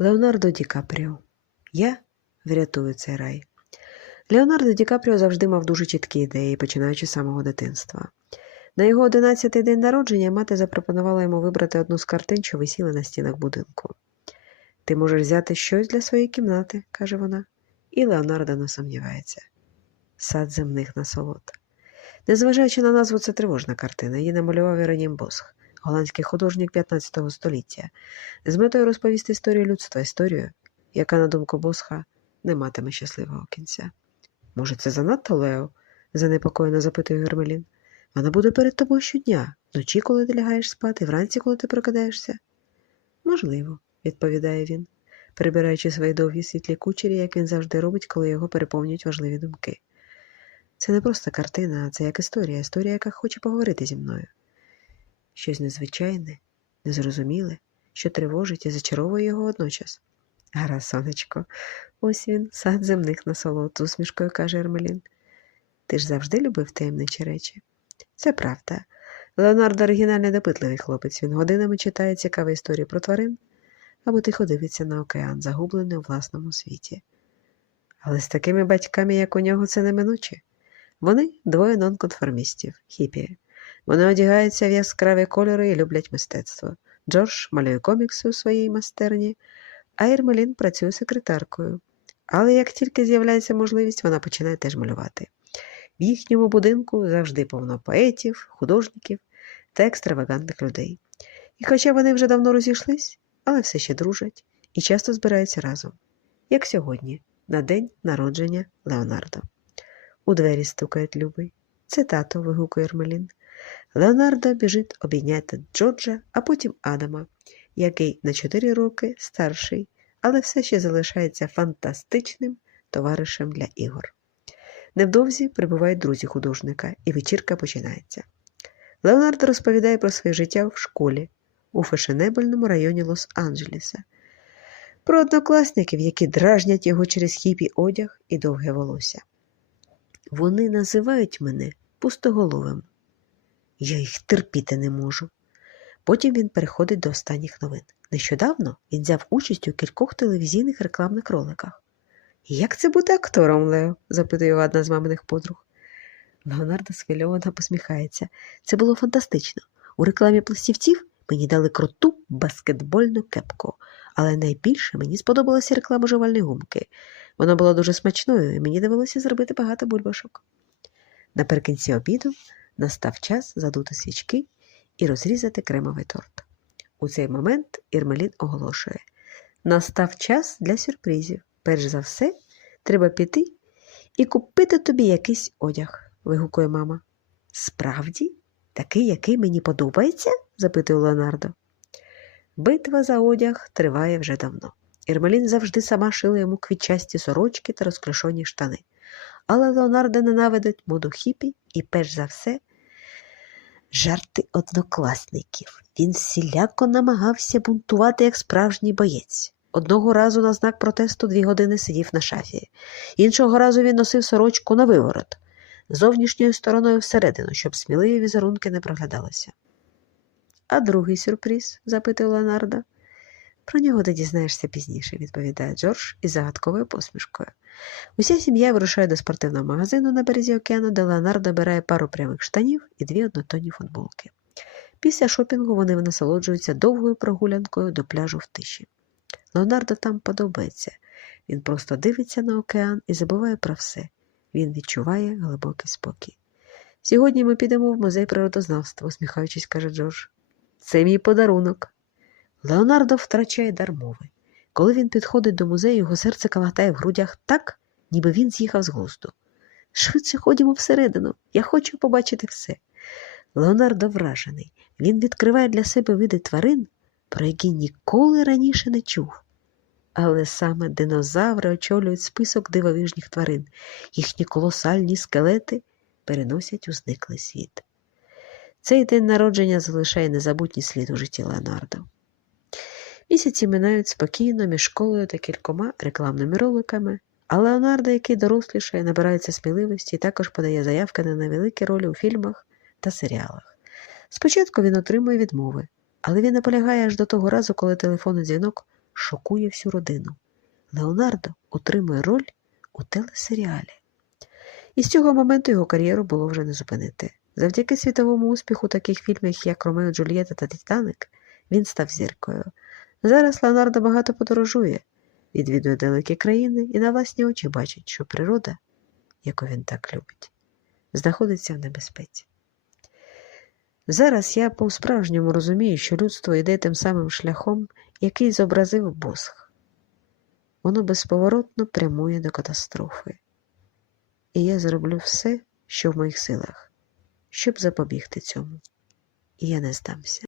Леонардо Ді Капріо. Я врятую цей рай. Леонардо Ді Капріо завжди мав дуже чіткі ідеї, починаючи з самого дитинства. На його одинадцятий день народження мати запропонувала йому вибрати одну з картин, що висіли на стінах будинку. Ти можеш взяти щось для своєї кімнати, каже вона, і Леонардо не сумнівається. Сад земних насолод. Незважаючи на назву, це тривожна картина. Її намалював Іронім Босх, голландський художник 15 століття, з метою розповісти історію людства, історію, яка, на думку Босха, не матиме щасливого кінця. Може, це занадто, Лео? занепокоєно запитує Гермелін. Вона буде перед тобою щодня, вночі, коли ти лягаєш спати, вранці, коли ти прокидаєшся. Можливо, відповідає він, прибираючи свої довгі світлі кучері, як він завжди робить, коли його переповнюють важливі думки. Це не просто картина, а це як історія, історія, яка хоче поговорити зі мною. Щось незвичайне, незрозуміле, що тривожить і зачаровує його водночас. Гаразд, сонечко, ось він, сад земних насолод, усмішкою каже Ермелін. Ти ж завжди любив таємничі речі. Це правда. Леонардо оригінальний допитливий хлопець. Він годинами читає цікаві історії про тварин або тихо дивиться на океан, загублений у власному світі. Але з такими батьками, як у нього, це неминуче. Вони двоє нонконформістів, хіпі. Вони одягаються в яскраві кольори і люблять мистецтво. Джордж малює комікси у своїй майстерні, а Ірмелін працює секретаркою. Але як тільки з'являється можливість, вона починає теж малювати. В їхньому будинку завжди повно поетів, художників та екстравагантних людей. І хоча вони вже давно розійшлись, але все ще дружать і часто збираються разом, як сьогодні, на день народження Леонардо. У двері стукають Любий. Це тато, вигукує Ермелін. Леонардо біжить обійняти Джорджа, а потім Адама, який на чотири роки старший, але все ще залишається фантастичним товаришем для ігор. Невдовзі прибувають друзі художника, і вечірка починається. Леонардо розповідає про своє життя в школі у фешенебельному районі Лос-Анджелеса, про однокласників, які дражнять його через хіпі одяг і довге волосся. Вони називають мене пустоголовим. Я їх терпіти не можу. Потім він переходить до останніх новин. Нещодавно він взяв участь у кількох телевізійних рекламних роликах. Як це бути актором, Лео? запитує одна з маминих подруг. Леонардо схвильовано посміхається. Це було фантастично. У рекламі пластівців мені дали круту баскетбольну кепку, але найбільше мені сподобалася реклама жувальної гумки. Вона була дуже смачною, і мені довелося зробити багато бульбашок. Наприкінці обіду настав час задути свічки і розрізати кремовий торт. У цей момент Ірмелін оголошує: настав час для сюрпризів. Перш за все, треба піти і купити тобі якийсь одяг, вигукує мама. Справді, такий, який мені подобається? запитує Леонардо. Битва за одяг триває вже давно. Ірмелін завжди сама шила йому квітчасті сорочки та розклешоні штани. Але Леонардо ненавидить моду хіпі і, перш за все, жарти однокласників. Він всіляко намагався бунтувати як справжній боєць. Одного разу на знак протесту дві години сидів на шафі, іншого разу він носив сорочку на виворот, зовнішньою стороною всередину, щоб сміливі візерунки не проглядалися. А другий сюрприз? запитав Леонардо. Про нього ти дізнаєшся пізніше, відповідає Джордж із загадковою посмішкою. Уся сім'я вирушає до спортивного магазину на березі океану, де Леонардо бере пару прямих штанів і дві однотонні футболки. Після шопінгу вони насолоджуються довгою прогулянкою до пляжу в тиші. Леонардо там подобається. Він просто дивиться на океан і забуває про все. Він відчуває глибокий спокій. Сьогодні ми підемо в музей природознавства, усміхаючись, каже Джордж. Це мій подарунок. Леонардо втрачає дар мови. Коли він підходить до музею, його серце калатає в грудях так, ніби він з'їхав з глузду. Швидше ходімо всередину, я хочу побачити все. Леонардо вражений. Він відкриває для себе види тварин, про які ніколи раніше не чув. Але саме динозаври очолюють список дивовижних тварин, їхні колосальні скелети переносять у зниклий світ. Цей день народження залишає незабутній слід у житті Леонардо. Місяці минають спокійно між школою та кількома рекламними роликами, а Леонардо, який дорослішає, набирається сміливості і також подає заявки на невеликі ролі у фільмах та серіалах. Спочатку він отримує відмови, але він наполягає аж до того разу, коли телефонний дзвінок шокує всю родину. Леонардо отримує роль у телесеріалі. І з цього моменту його кар'єру було вже не зупинити. Завдяки світовому успіху таких фільмів, як Ромео Джульєта та Титаник, він став зіркою. Зараз Леонардо багато подорожує, відвідує далекі країни і на власні очі бачить, що природа, яку він так любить, знаходиться в небезпеці. Зараз я по-справжньому розумію, що людство йде тим самим шляхом, який зобразив Босх. Воно безповоротно прямує до катастрофи. І я зроблю все, що в моїх силах, щоб запобігти цьому. І я не здамся.